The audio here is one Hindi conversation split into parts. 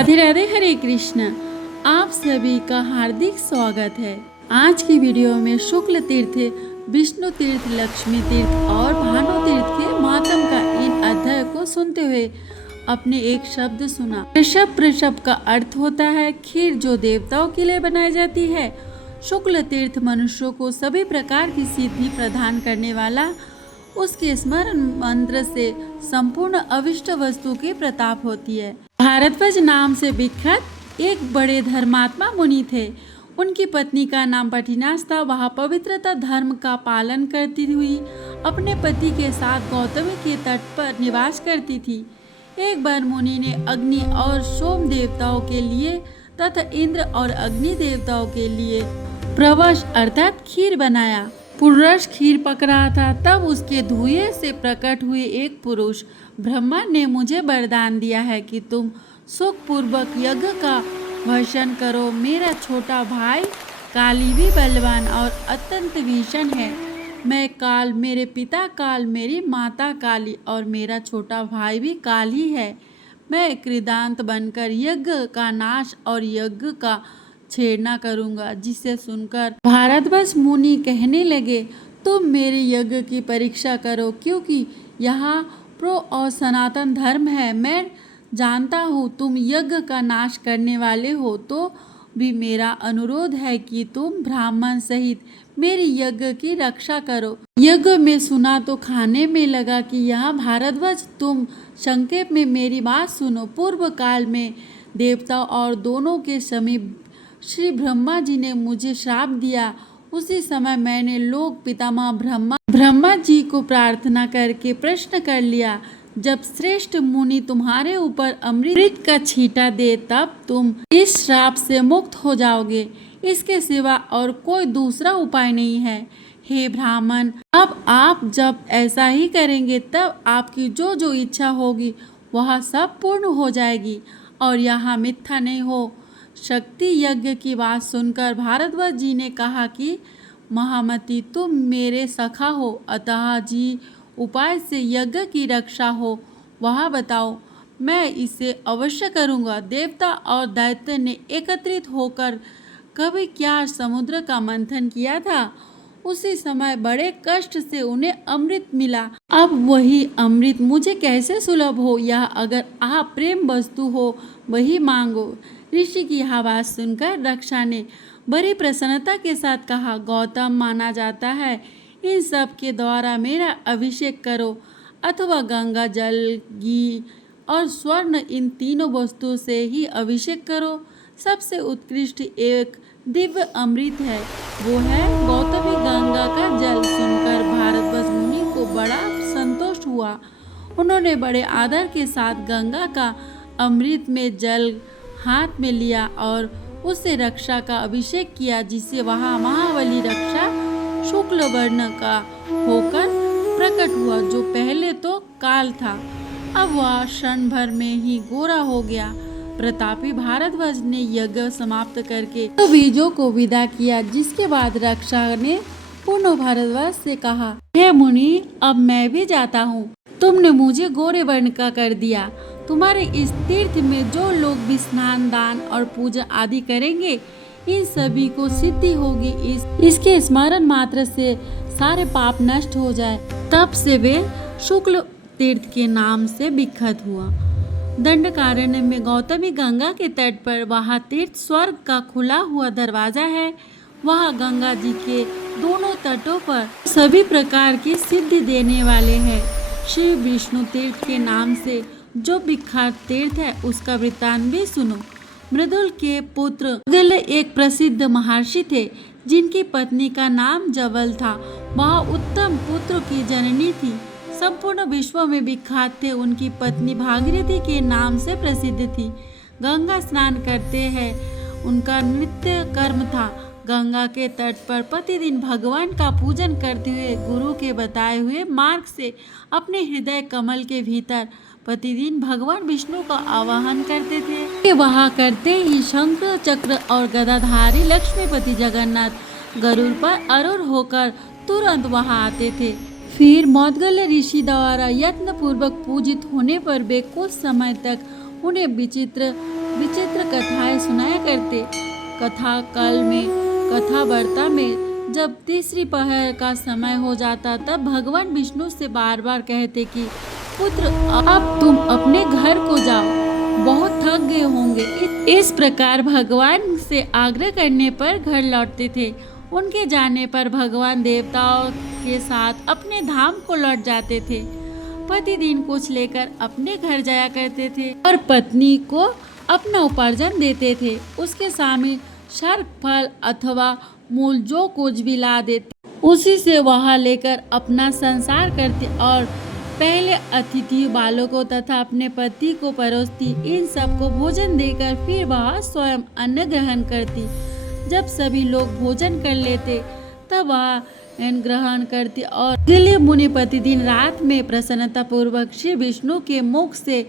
राधे राधे, हरे कृष्ण। आप सभी का हार्दिक स्वागत है। आज की वीडियो में शुक्ल तीर्थ, विष्णु तीर्थ, लक्ष्मी तीर्थ और भानु तीर्थ के महात्म का इन अध्याय को सुनते हुए अपने एक शब्द सुना। ऋषभ ऋषभ का अर्थ होता है खीर, जो देवताओं के लिए बनाई जाती है। शुक्ल तीर्थ मनुष्यों को सभी प्रकार की सिद्धि प्रदान करने वाला, उसके स्मरण मंत्र से संपूर्ण अविष्ट वस्तु की प्रताप होती है। भारद्वाज नाम से विख्यात एक बड़े धर्मात्मा मुनि थे। उनकी पत्नी का नाम पटिनास था। वह पवित्रता धर्म का पालन करती हुई अपने पति के साथ गौतमी के तट पर निवास करती थी। एक बार मुनि ने अग्नि और सोम देवताओं के लिए तथा इंद्र और अग्नि देवताओं के लिए प्रवश अर्थात खीर बनाया। पुरुष खीर पक रहा था, तब उसके धुएं से प्रकट हुए एक पुरुष, ब्रह्मा ने मुझे वरदान दिया है कि तुम सुखपूर्वक यज्ञ का भक्षण करो। मेरा छोटा भाई काली भी बलवान और अत्यंत भीषण है। मैं काल, मेरे पिता काल, मेरी माता काली और मेरा छोटा भाई भी काल ही है। मैं कृदांत बनकर यज्ञ का नाश और यज्ञ का छेड़ना करूंगा। जिसे सुनकर भारद्वाज मुनि कहने लगे, तुम मेरे यज्ञ की परीक्षा करो, क्योंकि यहाँ प्रो और सनातन धर्म है। मैं जानता हूँ तुम यज्ञ का नाश करने वाले हो, तो भी मेरा अनुरोध है कि तुम ब्राह्मण सहित मेरी यज्ञ की रक्षा करो। यज्ञ में सुना तो खाने में लगा कि यहाँ भारद्वाज, तुम संक्षेप में मेरी बात सुनो। पूर्व काल में देवता और दोनों के समीप श्री ब्रह्मा जी ने मुझे श्राप दिया। उसी समय मैंने लोक पितामह ब्रह्मा जी को प्रार्थना करके प्रश्न कर लिया, जब श्रेष्ठ मुनि तुम्हारे ऊपर अमृत का छींटा दे, तब तुम इस श्राप से मुक्त हो जाओगे। इसके सिवा और कोई दूसरा उपाय नहीं है। हे ब्राह्मण, अब आप जब ऐसा ही करेंगे, तब आपकी जो जो इच्छा होगी वह सब पूर्ण हो जाएगी और यहाँ मिथ्या नहीं हो। शक्ति यज्ञ की बात सुनकर भारद्वाज जी ने कहा कि महामती, तुम मेरे सखा हो, अतः जी उपाय से यज्ञ की रक्षा हो वह बताओ, मैं इसे अवश्य करूँगा। देवता और दैत्य ने एकत्रित होकर कभी क्या समुद्र का मंथन किया था। उसी समय बड़े कष्ट से उन्हें अमृत मिला। अब वही अमृत मुझे कैसे सुलभ हो, या अगर आप प्रेम वस्तु हो वही मांगो। ऋषि की यह बात सुनकर रक्षा ने बड़ी प्रसन्नता के साथ कहा, गौतम, माना जाता है इन सब के द्वारा मेरा अभिषेक करो, अथवा गंगा जल, घी और स्वर्ण, इन तीनों वस्तुओं से ही अभिषेक करो। सबसे उत्कृष्ट एक दिव्य अमृत है, वो है गौतमी गंगा का जल। सुनकर भारद्वाज मुनि को बड़ा संतोष हुआ। उन्होंने बड़े आदर के साथ गंगा का अमृत में जल हाथ में लिया और उससे रक्षा का अभिषेक किया, जिससे वहाँ महाबली रक्षा शुक्ल वर्ण का होकर प्रकट हुआ, जो पहले तो काल था, अब वह क्षण भर में ही गोरा हो गया। प्रतापी भारद्वाज ने यज्ञ समाप्त करके तो बीजों को विदा किया। जिसके बाद रक्षा ने पुनः भारद्वाज से कहा, हे मुनि, अब मैं भी जाता हूँ। तुमने मुझे गोरे वर्ण का कर दिया। तुम्हारे इस तीर्थ में जो लोग भी स्नान, दान और पूजा आदि करेंगे, इन सभी को सिद्धि होगी। इसके स्मरण मात्र से सारे पाप नष्ट हो जाए। तब से वे शुक्ल तीर्थ के नाम से विख्यात हुआ। दंडकारण्य में गौतमी गंगा के तट पर वह तीर्थ स्वर्ग का खुला हुआ दरवाजा है। वह गंगा जी के दोनों तटों पर सभी प्रकार की सिद्धि देने वाले हैं। श्री विष्णु तीर्थ के नाम से जो विख्यात तीर्थ है, उसका वृत्तांत भी सुनो। मृदुल के पुत्र मृदुल एक प्रसिद्ध महर्षि थे, जिनकी पत्नी का नाम जवल था। वह उत्तम पुत्र की जननी थी, संपूर्ण विश्व में विख्यात थे। उनकी पत्नी भागीरथी के नाम से प्रसिद्ध थी। गंगा स्नान करते हैं उनका नित्य कर्म था। गंगा के तट पर प्रतिदिन भगवान का पूजन करते हुए गुरु के बताए हुए मार्ग से अपने हृदय कमल के भीतर प्रतिदिन भगवान विष्णु का आवाहन करते थे। वहाँ करते ही शंख, चक्र और गदाधारी लक्ष्मीपति जगन्नाथ गरुड़ पर आरूढ़ होकर तुरंत वहाँ आते थे। फिर मौदगल्य ऋषि द्वारा यत्न पूर्वक पूजित होने पर वे कुछ समय तक उन्हें विचित्र विचित्र कथाएं सुनाया करते। कथा काल में, कथा वार्ता में जब तीसरी पहर का समय हो जाता तब भगवान विष्णु से बार बार कहते कि पुत्र, अब तुम अपने घर को जाओ, बहुत थक गए होंगे। इस प्रकार भगवान से आग्रह करने पर घर लौटते थे। उनके जाने पर भगवान देवताओं के साथ अपने धाम को लौट जाते थे। प्रतिदिन कुछ लेकर अपने घर जाया करते थे और पत्नी को अपना उपार्जन देते थे। उसके सामने शर्क, फल अथवा मूल जो कुछ भी ला देते, उसी से वह लेकर अपना संसार करती और पहले अतिथि बालकों तथा अपने पति को परोसती। इन सबको भोजन देकर फिर वह स्वयं अन्न ग्रहण करती। जब सभी लोग भोजन कर लेते तब वह अन्न ग्रहण करती और इसलिए मुनि प्रतिदिन रात में प्रसन्नता पूर्वक श्री विष्णु के मुख से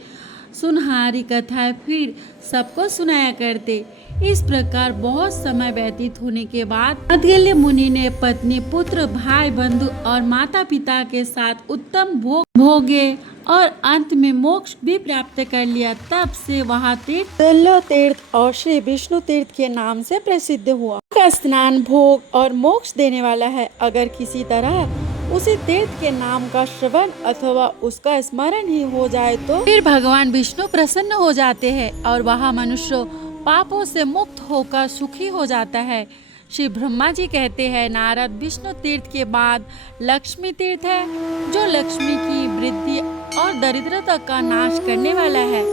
सुनहरी कथाएं फिर सबको सुनाया करते। इस प्रकार बहुत समय व्यतीत होने के बाद अत्कल्य मुनि ने पत्नी, पुत्र, भाई, बंधु और माता पिता के साथ उत्तम भोग भोगे और अंत में मोक्ष भी प्राप्त कर लिया। तब से वह तीर्थ और श्री विष्णु तीर्थ के नाम से प्रसिद्ध हुआ। का स्नान भोग और मोक्ष देने वाला है। अगर किसी तरह उसी तीर्थ के नाम का श्रवण अथवा उसका स्मरण ही हो जाए तो फिर भगवान विष्णु प्रसन्न हो जाते हैं और वह मनुष्य पापों से मुक्त होकर सुखी हो जाता है। श्री ब्रह्मा जी कहते हैं, नारद, विष्णु तीर्थ के बाद लक्ष्मी तीर्थ है, जो लक्ष्मी की वृद्धि और दरिद्रता का नाश करने वाला है।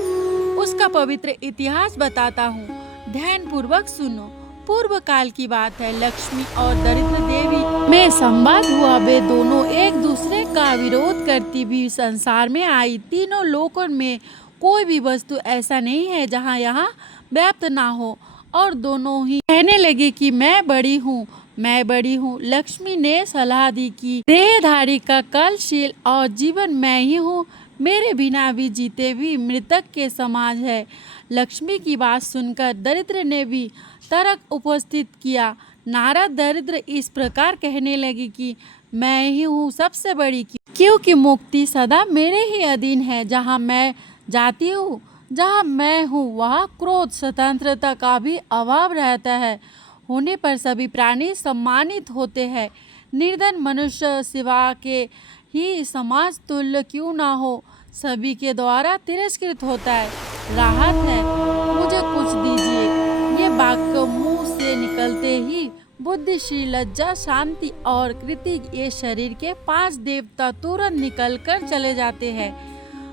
उसका पवित्र इतिहास बताता हूँ, ध्यान पूर्वक सुनो। पूर्व काल की बात है, लक्ष्मी और दरिद्र देवी में संवाद हुआ। वे दोनों एक दूसरे का विरोध करती भी संसार में आई। तीनों लोकों में कोई भी वस्तु ऐसा नहीं है जहाँ यहाँ व्याप्त ना हो, और दोनों ही कहने लगे कि मैं बड़ी हूँ, मैं बड़ी हूँ। लक्ष्मी ने सलाह दी कि देहधारी का कलशील और जीवन मैं ही हूँ, मेरे बिना भी जीते भी मृतक के समान है। लक्ष्मी की बात सुनकर दरिद्र ने भी तर्क उपस्थित किया। नारद दरिद्र इस प्रकार कहने लगी कि मैं ही हूँ सबसे बड़ी, क्योंकि मुक्ति सदा मेरे ही अधीन है। जहाँ मैं जाती हूँ, जहाँ मैं हूँ, वहाँ क्रोध, स्वतंत्रता का भी अभाव रहता है। होने पर सभी प्राणी सम्मानित होते हैं। निर्धन मनुष्य सिवा के ही समाज तुल्य क्यों ना हो, सभी के द्वारा तिरस्कृत होता है। राहत है, मुझे कुछ दीजिए। ये वाक्य मुंह से निकलते ही बुद्धि, श्री लज्जा, शांति और कृति, ये शरीर के 5 देवता तुरंत निकलकर चले जाते हैं।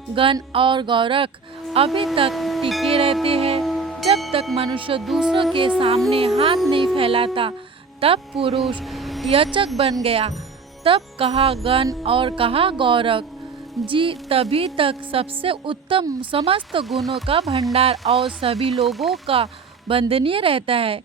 गण और गौरख अभी तक टिके रहते हैं। जब तक मनुष्य दूसरों के सामने हाथ नहीं फैलाता तब पुरुष याचक बन गया। तब कहा गण और कहा गौरख जी, तभी तक सबसे उत्तम समस्त गुणों का भंडार और सभी लोगों का वंदनीय रहता है,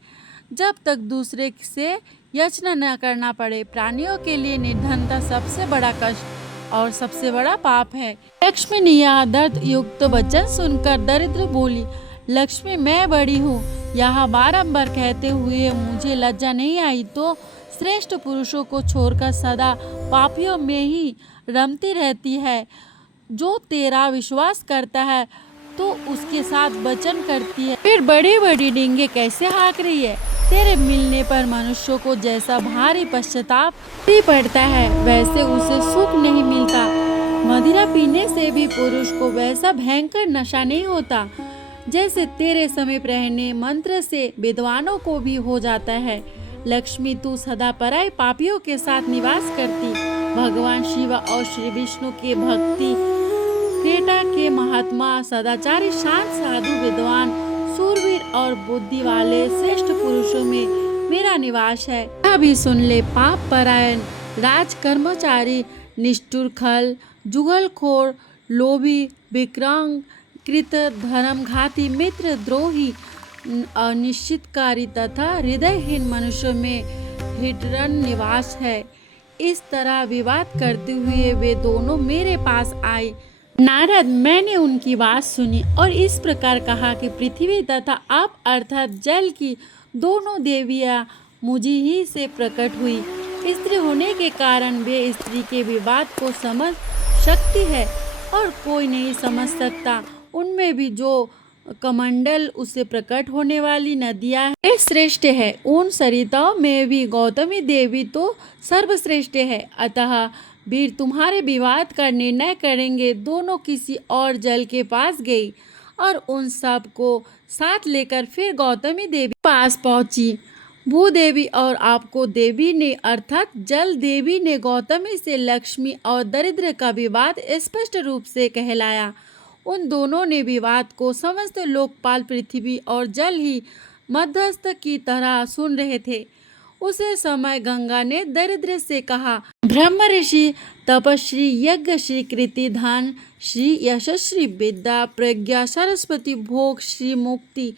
जब तक दूसरे से याचना न करना पड़े। प्राणियों के लिए निर्धनता सबसे बड़ा कष्ट और सबसे बड़ा पाप है। लक्ष्मी ने यह दर्द युक्त वचन सुनकर दरिद्र बोली, लक्ष्मी, मैं बड़ी हूँ, यह बारंबार कहते हुए मुझे लज्जा नहीं आई तो श्रेष्ठ पुरुषों को छोड़कर सदा पापियों में ही रमती रहती है। जो तेरा विश्वास करता है तो उसके साथ वचन करती है, फिर बड़ी बड़ी डींगे कैसे हाँक रही है। तेरे मिलने पर मनुष्यों को जैसा भारी पश्चाताप भी पड़ता है, वैसे उसे सुख नहीं मिलता। मदिरा पीने से भी पुरुष को वैसा भयंकर नशा नहीं होता जैसे तेरे समीप रहने मंत्र से विद्वानों को भी हो जाता है। लक्ष्मी, तू सदा पराई पापियों के साथ निवास करती। भगवान शिव और श्री विष्णु के भक्ति, क्रीटा के महात्मा, सदाचारी, शांत, साधु, विद्वान, सूरवीर और बुद्धि वाले श्रेष्ठ पुरुषों में मेरा निवास है। यह भी सुन ले, पाप परायण, राज कर्मचारी, निष्ठुर, खल, जुगलखोर, लोभी, विक्रम, कृत, धर्मघाती, मित्र द्रोही, अनिश्चितकारी तथा हृदयहीन मनुष्यों में हिरण निवास है। इस तरह विवाद करते हुए वे दोनों मेरे पास आए। नारद, मैंने उनकी बात सुनी और इस प्रकार कहा कि पृथ्वी तथा आप अर्थात जल की दोनों देवियां मुझे ही से प्रकट हुई। स्त्री होने के कारण वे स्त्री के विवाद को समझ सकती है और कोई नहीं समझ सकता। उनमें भी जो कमंडल उससे प्रकट होने वाली नदियाँ है श्रेष्ठ है। उन सरिताओं में भी गौतमी देवी तो सर्वश्रेष्ठ है। अतः वीर तुम्हारे विवाद का निर्णय करेंगे। दोनों किसी और जल के पास गई और उन सब को साथ लेकर फिर गौतमी देवी पास पहुंची। भूदेवी और आपको देवी ने अर्थात जल देवी ने गौतमी से लक्ष्मी और दरिद्र का विवाद स्पष्ट रूप से कहलाया। उन दोनों ने विवाद को समस्त लोकपाल पृथ्वी और जल ही मध्यस्थ की तरह सुन रहे थे। उसे समय गंगा ने दरिद्र से कहा, ब्रह्म ऋषि तपश्री यज्ञ श्री कृति धन श्री यशस्वी विद्या प्रज्ञा सरस्वती भोग श्री मुक्ति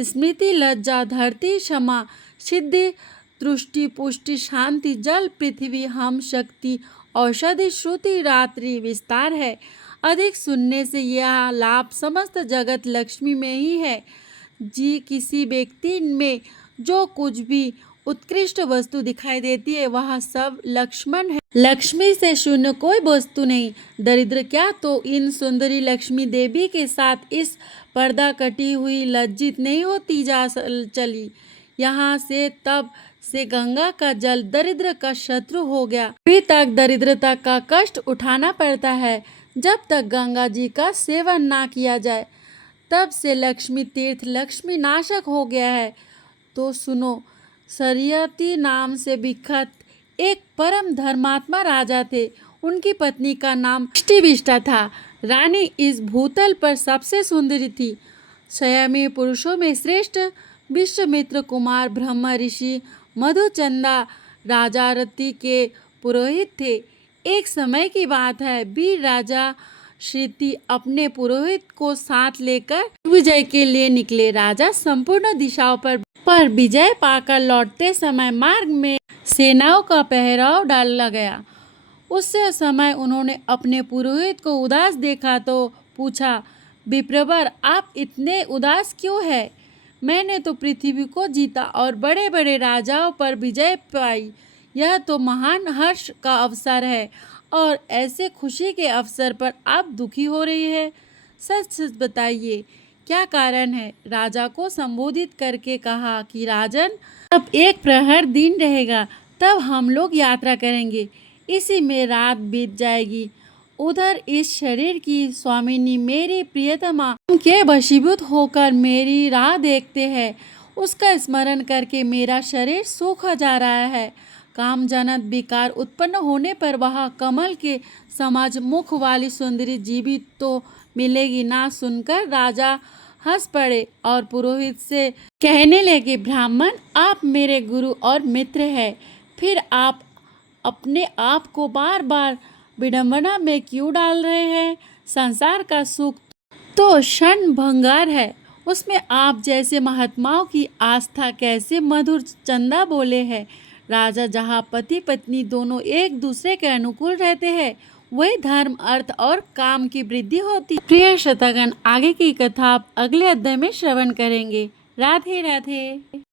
स्मृति लज्जा धरती क्षमा सिद्धि तुष्टि पुष्टि शांति जल पृथ्वी हम शक्ति औषधि श्रुति रात्रि विस्तार है। अधिक सुनने से यह लाभ समस्त जगत लक्ष्मी में ही है। जी किसी व्यक्ति में जो कुछ भी उत्कृष्ट वस्तु दिखाई देती है वह सब लक्ष्मण है। लक्ष्मी से शून्य कोई वस्तु नहीं। दरिद्र क्या तो इन सुंदरी लक्ष्मी देवी के साथ इस पर्दा कटी हुई लज्जित नहीं होती जा चली। यहाँ से तब से गंगा का जल दरिद्र का शत्रु हो गया। अभी तक दरिद्रता का कष्ट उठाना पड़ता है जब तक गंगा जी का सेवन ना किया जाए। तब से लक्ष्मी तीर्थ लक्ष्मी नाशक हो गया है। तो सुनो, सरियती नाम से विख्यात एक परम धर्मात्मा राजा थे। उनकी पत्नी का नाम अष्टविष्टा था। रानी इस भूतल पर सबसे सुंदरी थी। संयमी पुरुषों में श्रेष्ठ विश्वामित्र कुमार ब्रह्म ऋषि मधुचंदा राजारती के पुरोहित थे। एक समय की बात है, वीर राजा श्रुति अपने पुरोहित को साथ लेकर विजय के लिए निकले। राजा संपूर्ण दिशाओं पर विजय पाकर लौटते समय मार्ग में सेनाओं का पहराव डाला गया। उस समय उन्होंने अपने पुरोहित को उदास देखा तो पूछा, विप्रवर आप इतने उदास क्यों है? मैंने तो पृथ्वी को जीता और बड़े बड़े राजाओं पर विजय पाई। यह तो महान हर्ष का अवसर है और ऐसे खुशी के अवसर पर आप दुखी हो रही है। सच सच बताइए क्या कारण है? राजा को संबोधित करके कहा कि राजन, अब एक प्रहर दिन रहेगा तब हम लोग यात्रा करेंगे। इसी में रात बीत जाएगी। उधर इस शरीर की स्वामिनी मेरी प्रियतमा के वशीभूत होकर मेरी राह देखते हैं। उसका स्मरण करके मेरा शरीर सूखा जा रहा है। कामजनक विकार उत्पन्न होने पर वह कमल के समाज मुख वाली सुंदरी जीवित तो मिलेगी ना। सुनकर राजा हंस पड़े और पुरोहित से कहने लगे, ब्राह्मण आप मेरे गुरु और मित्र हैं, फिर आप अपने आप को बार बार विडंबना में क्यों डाल रहे हैं? संसार का सुख तो क्षण भंगार है, उसमें आप जैसे महात्माओं की आस्था कैसे? मधुर चंदा बोले हैं, राजा जहाँ पति पत्नी दोनों एक दूसरे के अनुकूल रहते हैं वही धर्म अर्थ और काम की वृद्धि होती। प्रिय श्रोतागण, आगे की कथा आप अगले अध्याय में श्रवण करेंगे। राधे राधे।